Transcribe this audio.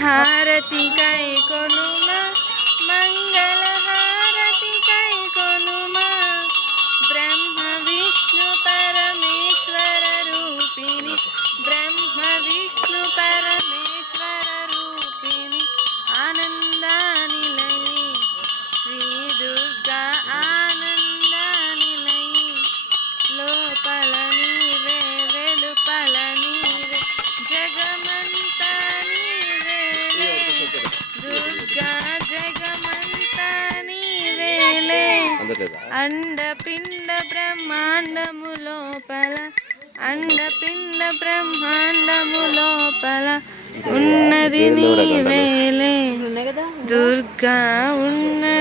హారతి కై కొనుమా మంగళ హారతి కై కొనుమా బ్రహ్మ విష్ణు పరమేశ్వర రూపిణి బ్రహ్మ విష్ణు పరమేశ్వర రూపిణి ఆనందానిలయే శ్రీ దుర్గా ఆనందానిలయే లోపల నీవే వెలుపల నీవే జగమంతా నీవేలే దుర్గా జగమంతా నీవేలే అండపిండ బ్రహ్మాండము లోపల అండపిండ బ్రహ్మాండము లోపల ఉన్నది నీవేలే దుర్గా ఉన్నది